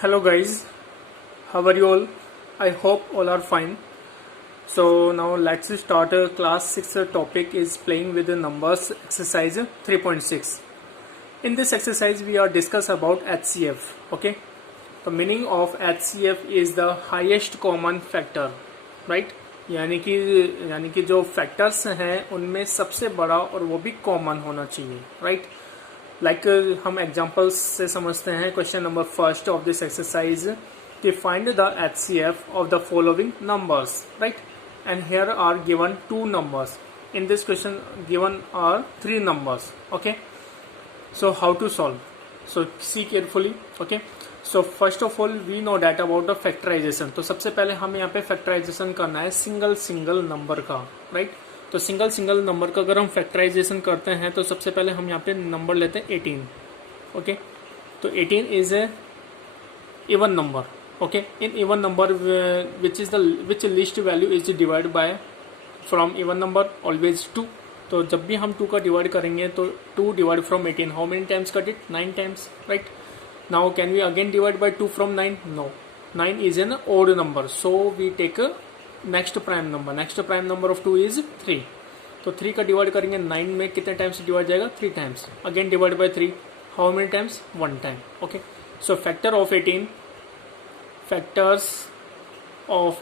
Hello guys, how are you all? I hope all are fine. So now let's start class 6 topic is playing with the numbers exercise 3.6. In this exercise we are discuss about HCF. Okay, the meaning of HCF is the highest common factor, right? यानी कि जो factors हैं उनमें सबसे बड़ा और वो भी कॉमन होना चाहिए, राइट? लाइक हम एग्जांपल्स से समझते हैं. Question number first of this exercise कि find the HCF of the following numbers, right? And here are given two numbers. In this question given are three numbers. Okay, so how to solve? So see carefully. Okay, so first of all we know that about the factorisation. तो सबसे पहले हमें यहाँ पे factorisation करना है single number का, राइट? तो सिंगल नंबर का अगर हम फैक्टराइजेशन करते हैं तो सबसे पहले हम यहाँ पे नंबर लेते हैं 18. ओके, तो 18 is a even number. Okay, in even number which least value is divide by from even number always 2. तो जब भी हम 2 का डिवाइड करेंगे तो 2 divide from 18 how many times cut it? 9 times, right? Now can we again divide by 2 from 9? No, 9 is an odd number, so we take a next prime number. Next prime number of 2 is 3. तो 3 का divide करेंगे 9 में कितने times divide जाएगा? 3 times. Again divide bye 3 how many times? 1 time. Okay, so factor of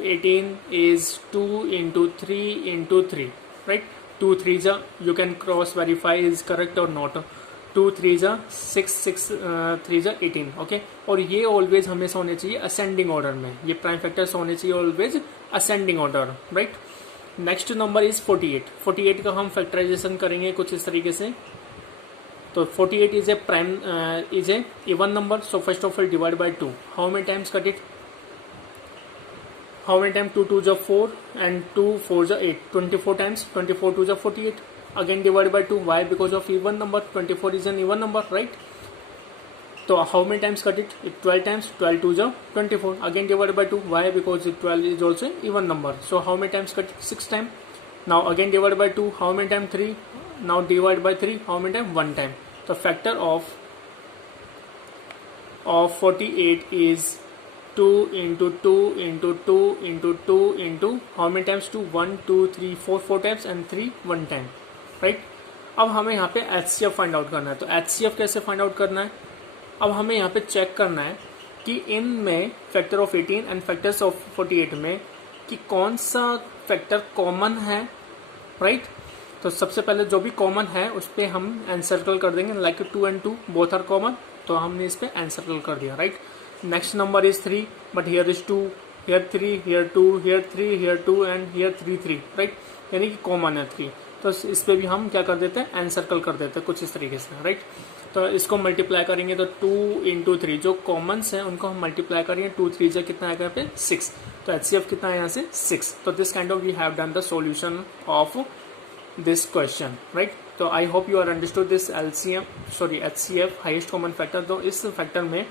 18 is 2 into 3 into 3, right? 2 3s you can cross verify is correct or not. 2 3s 6 6 3s 18. Okay, और ये always हमेशा होने चाहिए ascending order में. ये prime factors होने चाहिए always ascending order, right? Next number is 48. 48 का हम फैक्टराइजेशन करेंगे कुछ इस तरीके से. तो 48 is a even number. So first of all divide by 2 how many times cut it? How many time? 2 2 जा 4 एंड 2 4 जा 8. 24 टाइम्स. 24 2 जा 48. Again divide by 2. Why? Because of even number. 24 is an even number, right? So how many times cut it? 12 times. 12 2 is 24. Again divided by 2. Why? Because 12 is also an even number. So how many times cut it? 6 times. Now again divided by 2. How many times? 3. Now divide by 3. How many times? 1 time. The factor of 48 is 2 into 2 into 2 into 2 into how many times? 2 1 2 3 4 times and 3 1 time. Right? अब हमें यहाँ पे HCF find out करना है. तो HCF कैसे find out करना है? अब हमें यहाँ पे चेक करना है कि इनमें factor of 18 and factors of 48 में कि कौन सा फैक्टर कॉमन है, राइट? तो सबसे पहले जो भी कॉमन है उस पर हम एनसर्कल कर देंगे. Like 2 and 2 both are common, तो हमने इस पर एनसर्कल कर दिया, right? Next number is 3, but here is 2, here 3, here 2, here 3, here 2 and here 3, right? यानी कि कॉमन है 3. तो इस पे भी हम क्या कर देते हैं? एनसर्कल कर देते हैं कुछ इस तरीके से, राइट? तो इसको मल्टीप्लाई करेंगे तो 2 into 3 जो कॉमन्स हैं उनको हम मल्टीप्लाई करेंगे. 2 3 से कितना आएगा यहाँ पे? 6. तो HCF कितना है यहाँ से? 6. तो this kind of we have done the solution of this question, right? तो I hope you are understood this HCF highest common factor. तो इस फैक्टर में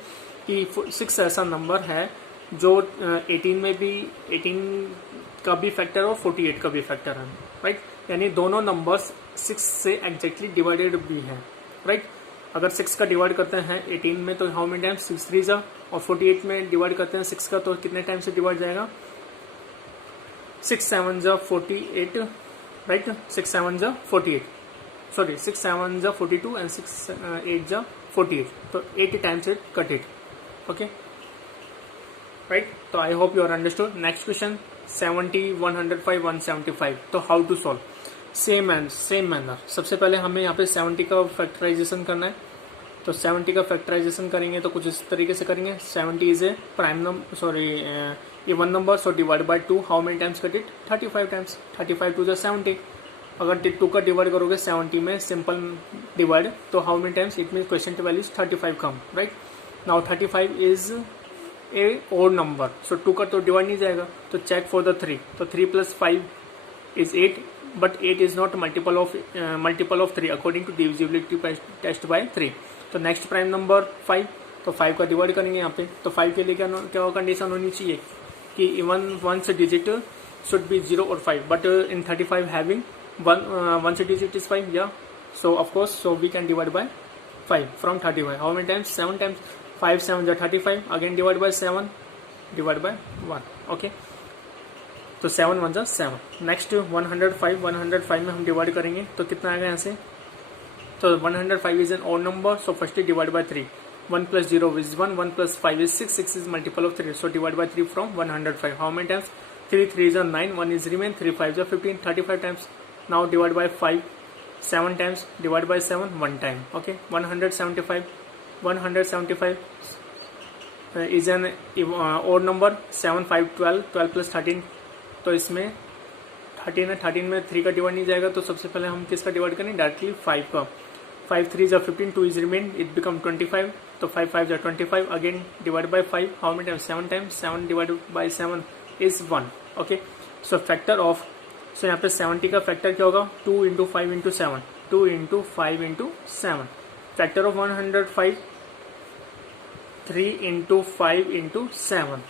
कि 6 ऐसा नंबर है जो 18 में भी 18 का भी फैक्टर और 48 का भी फैक्टर है, राइट? यानी दोनों नंबर्स 6 से एग्जैक्टली डिवाइडेड भी हैं, राइट? अगर 6 का डिवाइड करते हैं 18 में तो हाउ मेनी टाइम्स? 6 3 जा. और 48 में डिवाइड करते हैं 6 का तो कितने टाइम से डिवाइड जाएगा? 6 7 जा 48, राइट? 6 7 जा 48, सॉरी 6 7 जा 42 एंड 6 8 जा 48. तो 80 times it cut it. Okay, right? तो I hope you are understood. Next question 70 105 175. तो how to solve? Same manner. सबसे पहले हमें यहाँ पे 70 का फैक्टराइजेशन करना है. तो 70 का फैक्टराइजेशन करेंगे तो कुछ इस तरीके से करेंगे. 70 is a prime number, sorry even number. So divide by 2 how many times cut it? 35 times. 35 2 जा 70. अगर 2 का डिवाइड करोगे 70 में सिंपल डिवाइड तो how many times? It mean question value 35 come, right? Now 35 is a odd number. So 2 का तो divide नहीं जाएगा. तो चेक फॉर द 3. तो 3 + 5 is 8, but 8 is not multiple of 3 according to divisibility test by 3. तो next prime number 5. तो 5 का divide करेंगे यहाँ पे. तो 5 के लिए क्या कंडीशन होनी चाहिए कि even ones digit should be 0 और 5, but in 35 having ones digit is 5. या so of course, so we can divide by 5 from 35. How many times? 7 times. 5 7 जा 35, again divide bye 7 divide by 1, okay. तो 7 1 जा 7। Next 105 में हम divide करेंगे तो कितना आएगा यहाँ से, तो 105 is an odd number, so first divide by 3, 1 plus 0 is 1, 1 plus 5 is 6, 6 is multiple of 3, so divide by 3 from 105. How many times? 3 3 is 9, 1 is remain, 3 5 is 15, 35 times. Now divide by 5, 7 times, divide by 7, 1 time, okay. 175 is an odd number, 7 5 12, 12 plus 13, तो इसमें 13 है, 13 में 3 का divide नहीं जाएगा, तो सबसे पहले हम किसका डिवाइड करें, डायरेक्टली 5 का। 5 3 is 15, 2 is remain, it become 25, तो 5 5 is 25, again divide by 5, how many times, 7 times, 7 divided by 7 is 1, okay. So factor of, so यहाँ पे 70 का फैक्टर क्या होगा, 2 into 5 into 7, 2 into 5 into 7, factor of 105, 3 into 5 into 7,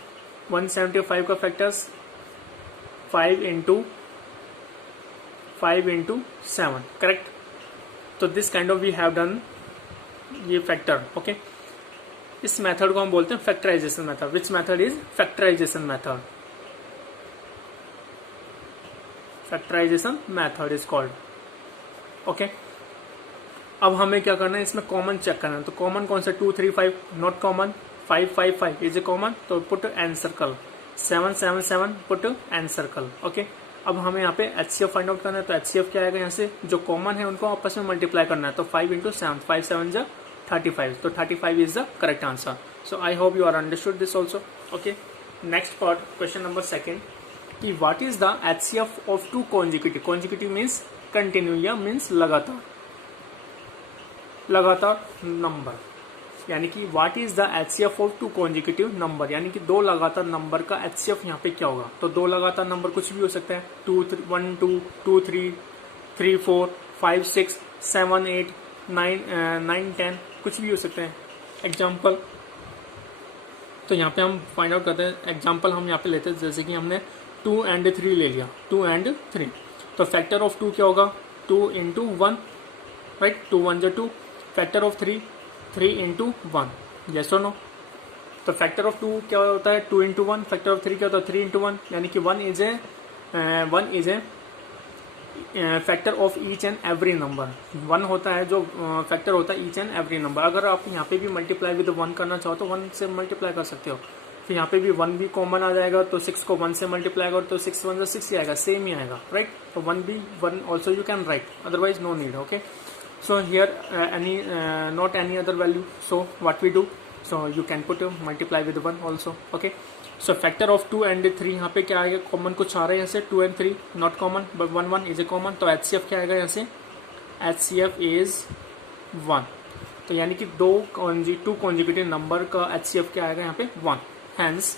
175 का factors 5 into 7, correct. तो this kind of we have done ये factor, okay. इस method को हम बोलते हैं factorisation method. Which method is factorisation method, factorisation method is called, okay. अब हमें क्या करना है, इसमें कॉमन चेक करना है। तो कॉमन कौन सा, 2 3 5 not common, 5 5 5 is a common, तो put an circle, 7 7 7 put an circle, okay. अब हमें यहाँ पे HCF फाइंड आउट करना है, तो HCF क्या आएगा, यहाँ से जो कॉमन है उनको आपस में मल्टीप्लाई करना है, तो 5 into 7, 5 7 जा 35, तो 35 is the correct answer. So I hope you are understood this also, okay. Next part, question number 2 कि what is the HCF of 2 consecutive, consecutive means continue या मीन्स लगातार नंबर, यानी कि what is the HCF of 2 consecutive number, यानी कि 2 लगातार number का HCF यहाँ पे क्या होगा। तो 2 लगातार नंबर कुछ भी हो सकता है, 2 1 2 2 3 3 4 5 6 7 8 9 10 कुछ भी हो सकते हैं। एग्जाम्पल, तो यहाँ पे हम फाइंड आउट करते हैं। एग्जाम्पल हम यहाँ पे लेते हैं, जैसे कि हमने 2 and 3 ले लिया, 2 and 3, तो फैक्टर ऑफ 2 क्या होगा, 2 into 1, राइट, 2 1 जा 2, factor of 3 3 into 1, yes or no। तो फैक्टर ऑफ 2 क्या होता है, 2 into 1, फैक्टर ऑफ 3 क्या होता है, 3 into 1, यानी कि 1 is a factor of each and every number. 1 होता है जो फैक्टर होता है ईच एंड एवरी नंबर। अगर आप यहाँ पे भी मल्टीप्लाई विद 1 करना चाहो तो 1 से मल्टीप्लाई कर सकते हो, फिर यहाँ पे भी 1 भी कॉमन आ जाएगा, तो 6 को 1 से मल्टीप्लाई करो तो 6 1 6 ही आएगा, सेम ही आएगा, राइट। तो 1 भी 1 also you can write, otherwise no need, okay. So here not any other value, so what we do, so you can put multiply with 1 also, okay। So factor of 2 and 3, यहाँ पे क्या आएगा, common कुछ आ रहा है यहाँ से, 2 and 3 not common, but 1 1 is a common, तो HCF क्या आएगा यहाँ से, HCF इज 1, तो यानी कि 2 कॉन्जिक्यूटिव नंबर का HCF क्या आएगा यहाँ पे, 1। हैंस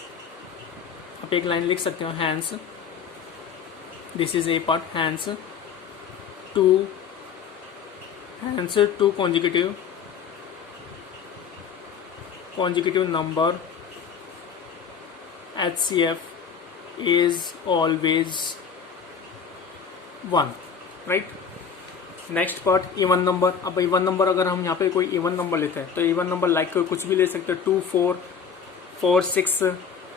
आप एक लाइन लिख सकते हो, hence this is a part, hence 2 consecutive number HCF is always 1, right। Next part, even number. अब इवन नंबर अगर हम यहाँ पे कोई इवन नंबर लेते हैं, तो इवन नंबर लाइक कुछ भी ले सकते हो, 2 4 4 6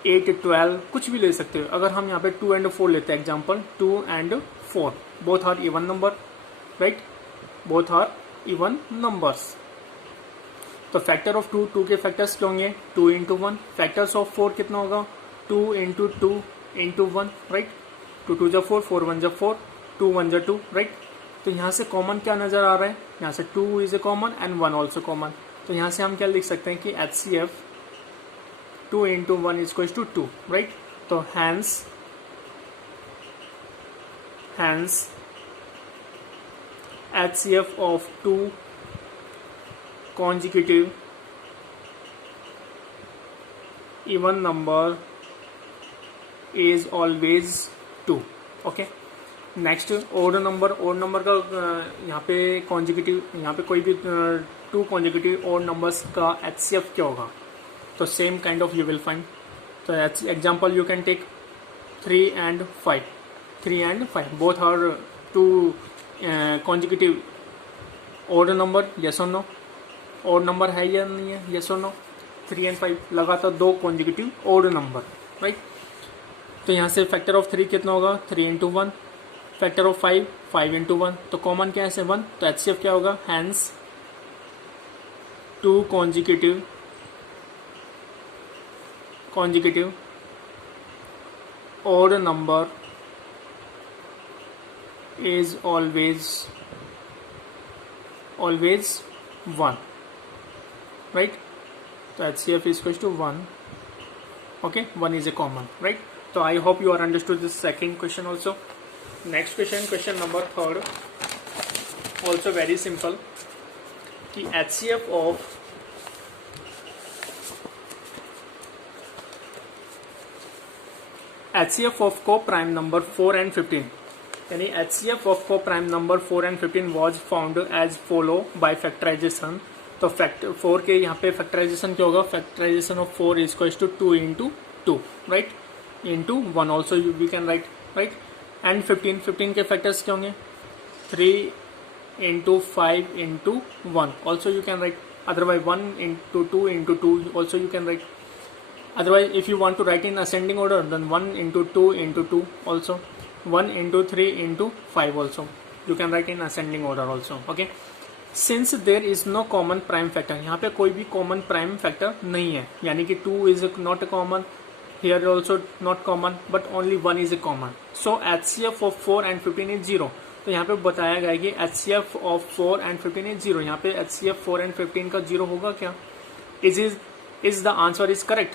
8 12 कुछ भी ले सकते हो। अगर हम यहाँ पे 2 and 4 लेते हैं, example 2 and 4 both are even number, right, both are even numbers. तो फैक्टर ऑफ 2 के फैक्टर्स क्या होंगे, 2 into 1, फैक्टर्स ऑफ 4 कितना होगा, 2 into 2 into 1, राइट, 2 2 जा 4, 4 1 जा 4, 2 1 जा 2, राइट। तो यहाँ से कॉमन क्या नजर आ रहा है, यहाँ से 2 is a common and 1 also common, तो यहाँ से हम क्या लिख सकते हैं कि HCF 2 into 1 is equals to 2, right. तो hence HCF of 2 consecutive even number is always 2, okay। Next odd number का यहाँ पे कॉन्जिक्यूटिव, यहाँ पे कोई भी 2 कॉन्जिक्यूटिव ओड नंबर्स का HCF क्या होगा, तो same kind of you will find. तो example you can take 3 and 5 both are 2 consecutive odd number, yes or no, odd number है या नहीं है, yes or no। 3 एंड 5 लगातार 2 कॉन्जिक्यूटिव ओड नंबर, राइट। तो यहाँ से फैक्टर ऑफ 3 कितना होगा 3 इंटू 1, फैक्टर ऑफ 5 5 इंटू 1, तो कॉमन क्या है 1, तो HCF क्या होगा, hence 2 consecutive odd number is always 1, right? So HCF is equal to 1. Okay, 1 is a common, right? So I hope you are understood this second question also. Next question number 3, also very simple, कि HCF of co-prime number 4 and 15, यानी HCF of co-prime number 4 and 15 was found as follow by factorization. तो factor 4 के यहाँ पे factorisation क्या होगा, factorisation of 4 is equal to 2 into 2, right, into 1 also we can write, right. And 15 के factors क्या होंगे 3 into 5 into 1 also you can write, otherwise 1 into 2 into 2 also you can write. Otherwise, if you want to write in ascending order, then 1 into 2 into 2 also, 1 into 3 into 5 also. You can write in ascending order also. Okay. Since there is no common prime factor, यहाँ पे कोई भी common prime factor नहीं है, यानी कि 2 is not a common, here also not common, but only 1 is a common. So HCF of 4 and 15 is 0. तो यहाँ पे बताया गया है कि HCF of 4 and 15 is 0. यहाँ पे HCF 4 and 15 का 0 होगा क्या? Is the answer is correct?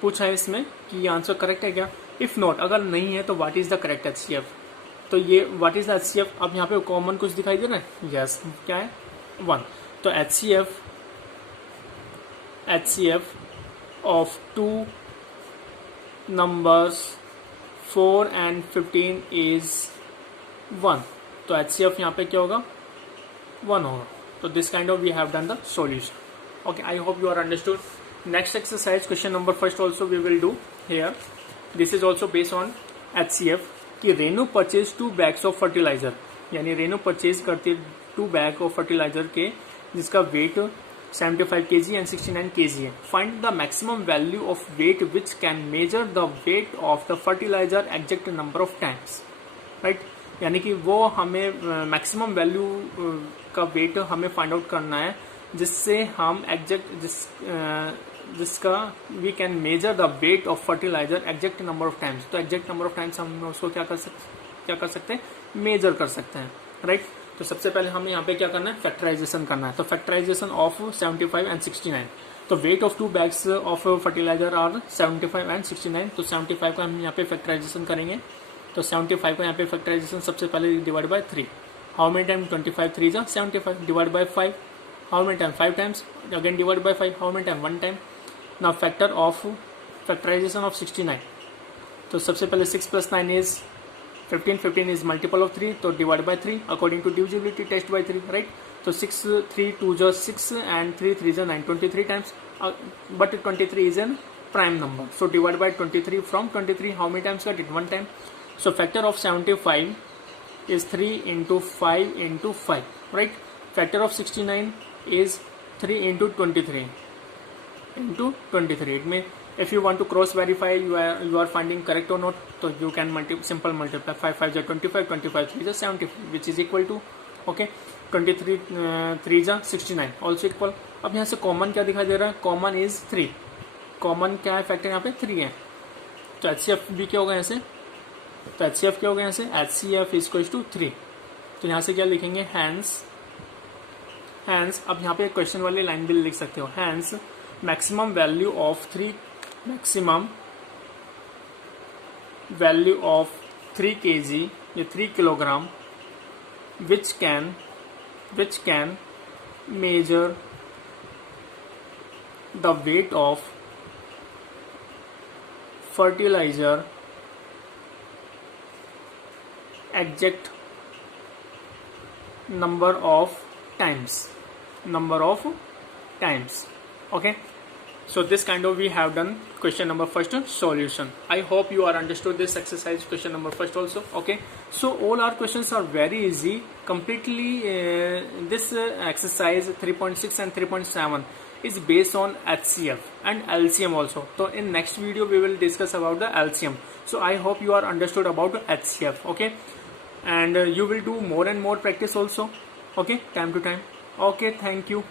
पूछा है इसमें कि ये आंसर करेक्ट है क्या. इफ नॉट, अगर नहीं है तो what is the correct HCF. तो ये व्हाट इज द HCF, अब यहाँ पे कॉमन कुछ दिखाई दे रहा है, यस, क्या है 1. तो HCF of 2 numbers 4 and 15 is 1. तो HCF यहाँ पे क्या होगा 1 होगा. तो this kind of we have done the solution. Okay, I hope you are understood. Next exercise, question number first also we will do here. This is also based on HCF कि Renu purchase 2 bags of fertilizer, यानी Renu purchase करती 2 bag of fertilizer के जिसका wait 75 kg and 69 kg है. Find the maximum value of weight which can measure the weight of the fertilizer exact number of times, right? यानी कि वो हमें maximum value का वेट हमें फाइंड आउट करना है जिससे हम एग्जैक्ट जिसका we can measure the weight of fertiliser exact number of times. तो एग्जैक्ट नंबर ऑफ टाइम्स हम उसको क्या कर सकते हैं, मेजर कर सकते हैं, राइट. तो सबसे पहले हमें यहाँ पे क्या करना है, फैक्टराइजेशन करना है. तो फैक्टराइजेशन ऑफ 75 and 69. तो weight of 2 bags of fertiliser are 75 and 69. तो 75 का हम यहाँ पे फैक्टराइजेशन करेंगे. तो 75 का यहाँ पे फैक्टराइजेशन सबसे पहले divide by 3. How many time 25 3 जा 75 divide by 5. How many time 5 times, again divide by 5. How many time 1 time. Now factor of factorization of 69. तो सबसे पहले 6 plus 9 is 15. 15 is multiple of 3, तो divide by 3 according to divisibility test by 3, right. तो 6 3 2 जो 6 and 3 3 जो 9, 23 times, but 23 is a prime number, so divide by 23 from 23. How many times got it, 1 time. So factor of 75 is 3 into 5 into 5, right. Factor of 69 is 3 into 23 into 23. It means if you want to cross verify you are finding correct or not, so you can simple multiply. 5 5 is 25, 25 3 is 75, which is equal to, okay, 23 3 is 69 also equal. अब यहाँ से common क्या दिखाई दे रहा है, common is 3. Common क्या है, factor यहाँ पे 3 है. तो HCF भी क्या होगा यहाँ से, तो HCF क्या होगा यहाँ से, HCF इज इक्वल टू 3. तो यहाँ से क्या लिखेंगे, हैंस, अब यहाँ पे क्वेश्चन वाली लाइन भी लिख सकते हो. Hence maximum value of 3 kg या 3 kilogram which can measure the weight of fertiliser exact number of times. Okay, so this kind of we have done question number first solution. I hope you are understood this exercise question number first also. Okay, so all our questions are very easy completely. This exercise 3.6 and 3.7 is based on HCF and LCM also. So in next video we will discuss about the LCM. So I hope you are understood about the HCF. Okay, and you will do more and more practice also. Okay, time to time. Okay, thank you.